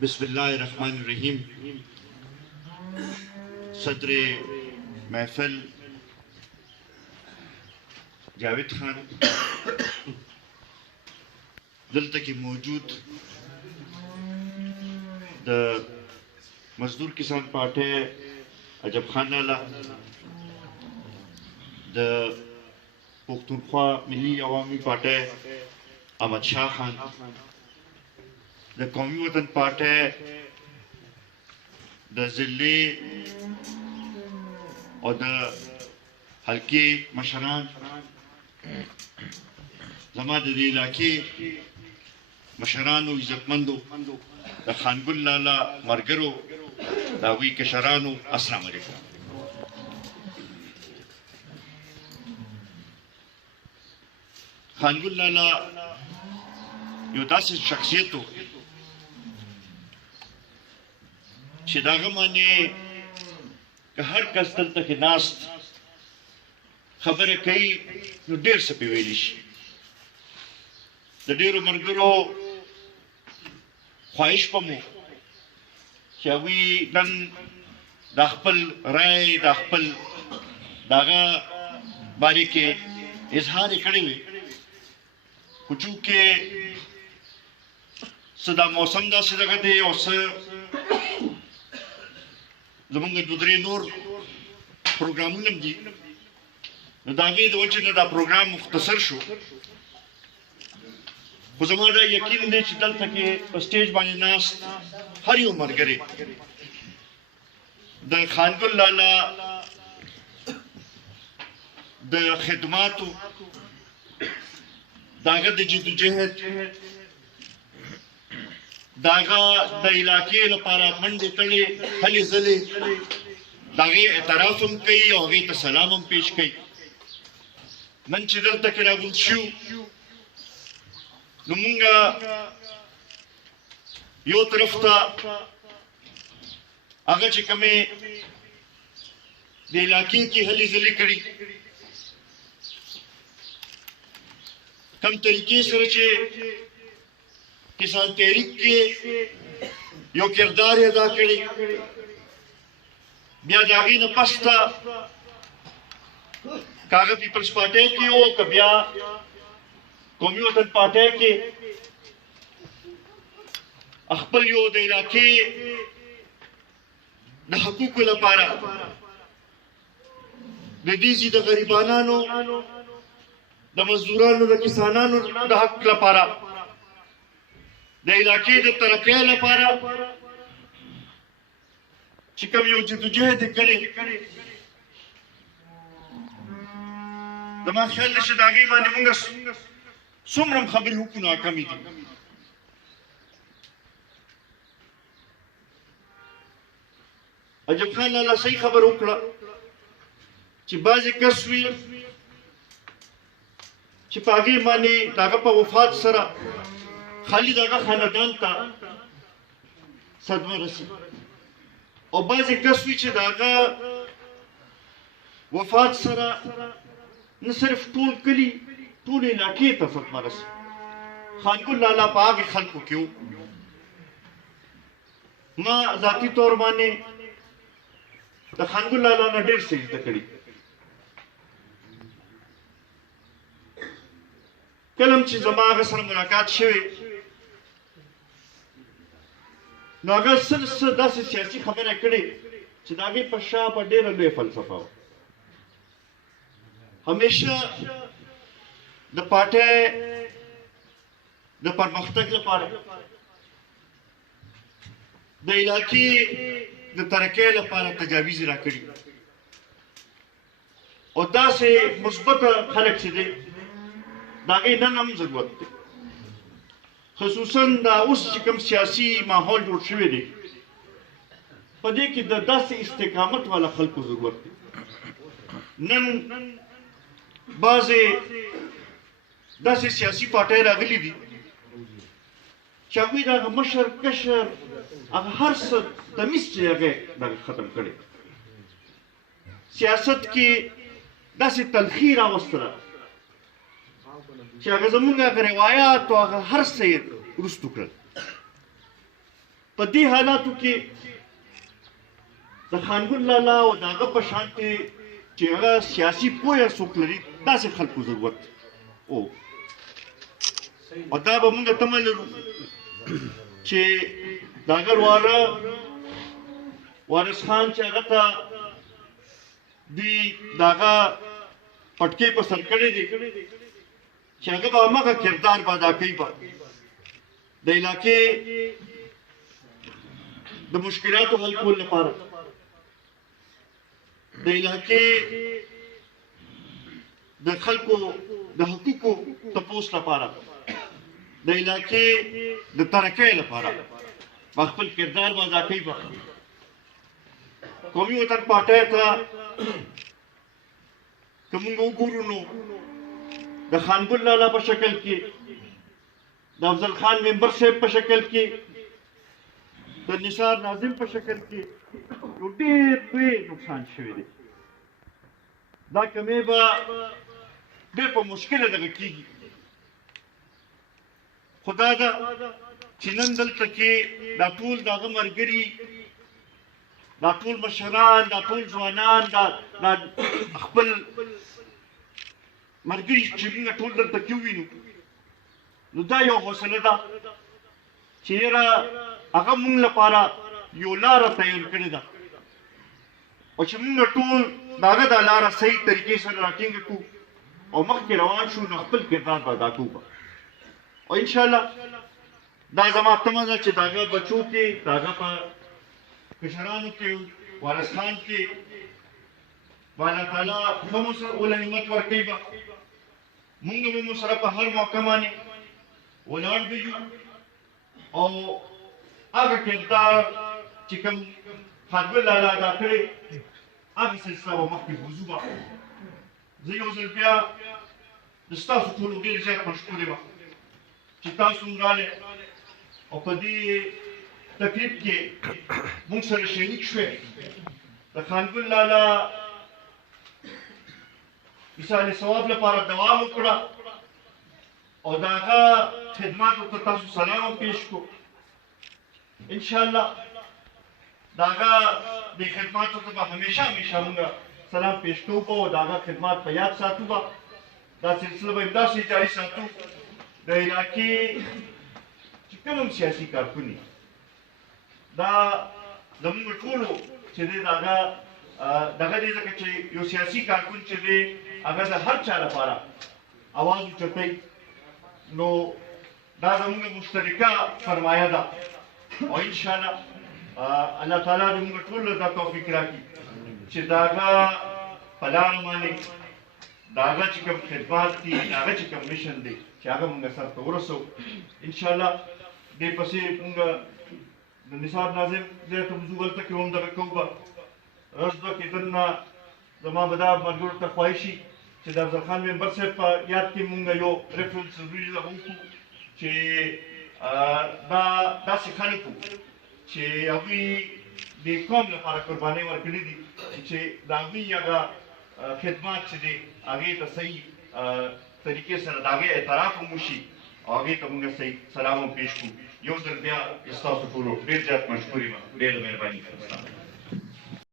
बिस्मिल्लाहिर्रहमानिर्रहीम। सदर महफिल जावेद खान दलता की मौजूद द मजदूर किसान पार्टी अजब खान लाला द पुख्तूनख्वा मिली अवामी पार्टी अहमद शाह खान द कौमी वतन पार्टी द जिले और द हल्के मशरान जमा द इलाके मशरानो इज्जतमंदो द खानगुल लाला मरगरो दावी कशरानो अस्सलाम वालेकुम। खानगुल लाला यो दास शख्सियत हो چې داغه باندې که هر کس دلته کې ناست خبره کوي نو ډېر څه پې ویلی شي. د ډېرو ملګرو خواهش به مو چې هغوی نن دا خپل رای دا خپل دغه باره کې اظهار یې کړی وي، خو چونکې څه دا موسم داسې دغه دی او څه زمونږ دوه درې نور پروګرامونه هم دي، نو د هغې د وجې نه دا پروګرام مختصر شو. خو زما دا یقین دی چې دلته کې په سټیج باندې ناست هر یو ملګری د خانګل لالا د خدماتو د هغه د جدوجهد داغه د علاقې لپاره منډې تړې هلې ځلې د هغې اعتراف هم کوي او هغې ته سلام هم پیش کوي. نن چې دلته کې راغونډ شو نو مونږ یو طرف ته هغه چې کومې د علاقې کې هلې ځلې کړي کوم طریقې سره چې किसान तहरीक के यो किरदार अदा करी बिया जागी न पस्ता कागा पीपल्स पार्टी की हो कबिया कौमी वतन पार्टी के अखबल यो द इलाके द हकूक लपारा द दीजी द गरीबानानो द मजदूरानो द किसानानो द हक लपारा د علاقې د ترقۍ لپاره چې کوم یو جدوجهد یې کړی زما خیال دی چې د هغې باندې مونږ څومره هم خبرې وکړو ناکمې دي. عجب خان لالا صحیح خبر وکړه چې بعضې کس وي چې په هغې باندې د هغه په وفات سره خالی دغه خاندان ته صدمه رسي او بعضې کس وي چې د هغه وفات سره نه صرف ټول کلي ټول علاقې ته صدمه رسي. خانګل لالا په هغې خلکو کې و. ما ذاتي طور باندې د خانګل لالا نه ډېر څه زده کړي. کله هم چې زما هغه سره ملاقات شوی نو هغه څه داسې سیاسي خبره کړې چې د هغې په شا په ډېره لویه فلسفه وه. همیشه د پارټۍ د پرمختګ لپاره د علاقې د ترقۍ لپاره تجاویز را کړي او داسې مثبته خلک چې دی د هغې نن هم ضرورت دی، خصوصا دا اوس چې کوم سیاسي ماحول جوړ شوی دی په دې کې د داسې استقامت والا خلکو ضرورت دی. نن بعضې داسې سیاسي پارټۍ راغلي دي چې هغوی د هغه مشر کشر هغه هر څه تمیز چې هغه دغه ختم کړی. سیاست کې داسې تلخي راوستله چې هغه زمونږ هغه روایات او هغه هر څه یې وروستو کړل. په دې حالاتو کې د خانګل لالا او دغه په شان کې چې هغه سیاسي پوهه څوک لري داسې خلکو ضرورت او دا به موږ تمه لرو چې د هغه وارث خان چې هغه ته دغه پټکې په سر کړی دی چې هغه به هماغه کردار به ادا کوي د علاقې د مشکلاتو حل کولو لپاره د علاقې د خلکو د حقوقو تپوس لپاره د علاقې د ترقۍ لپاره خپل کردار به ادا کوي قومي وطن پارټۍ ته که موږ وګورو نو د خانګل لالا په شکل کې د افضل خان ممبر صاحب په شکل کې د نثار ناظم په شکل کې یو ډېر لوی نقصان شوی دی دا کمې به ډېر په مشکله دغه کېږي خو دا ده چې نن دلته کې دا ټول د هغه ملګري دا ټول مشران دا ټول ځوانان دا خپل ملګري چې موږ ټول دلته کې ووینو نو دا یو حوصله ده چې یاره هغه موږ لپاره یو لاره تیار کړې ده او چې موږ ټول د هغه دا لاره صحیح طریقې سره راټینګه کړو او مخکې روان شو نو خپل کردار به ادا کوو او انشاءالله دا زما تمه ده چې د هغه بچو کې د هغه په کشرانو کې وارث خان کې به الله تعالی ښه له همت ورکوي به موږ به مو سره په هر موقع باندې ولاړ به یو او هغه کردار چې کوم خانګل لالا ادا کړی هغه سلسله به مخکې بوځو به زه یو ځل بیا د ستاسو ټولو ډېر زیات مشکور یم چې تاسو راغلئ او په دې تقریب کې موږ سره شریک شوئ د خانګل لالا مثال ثواب لپاره دوام وکړه او د هغه خدماتو ته تاسو سلام هم پیش کړو انشاءالله د هغه د خدماتو ته به همیشه موږ سلام پیش کوو او د هغه خدمات په یاد ساتو به دا سلسله به همداسې جاري ساتو د علاقې چې کوم هم سیاسي کارکون دي دا زموږ ټولو چې دی د هغه دغه دی ځکه چې یو سیاسي کارکون چې دی هغه د هر چا لپاره اواز اوچتوي نو دا زموږ مشترکه سرمایه ده او انشاءالله الله تعالی دې موږ ټولو ته توفیق راکړي چې د هغه په لاره باندې د هغه چې کوم خدمات دي د هغه چې کوم میشن دی چې هغه موږ سرته ورسوو انشاءالله دې پسې موږ د نثار ناظم ځای ته وځو هلته کې هم دغه کوو به رس دوه کې دننه زما به دا ملګرو ته خواهش شي چې د افضل خان ممبر صاحب په یاد کې موږ یو ریفرنس ضروري ده وکړو چې دا داسې خلک وو چې هغوی د قوم لپاره قربانۍ ورکړي دي چې د هغوی هغه خدمات چې دي هغې ته صحیح طریقې سره د هغې اعتراف هم وشي او هغې ته موږ صحیح سلام هم پیش کړو یو ځل بیا ستاسو ټولو ډېر زیات مشکور یم ډېره مهرباني کوم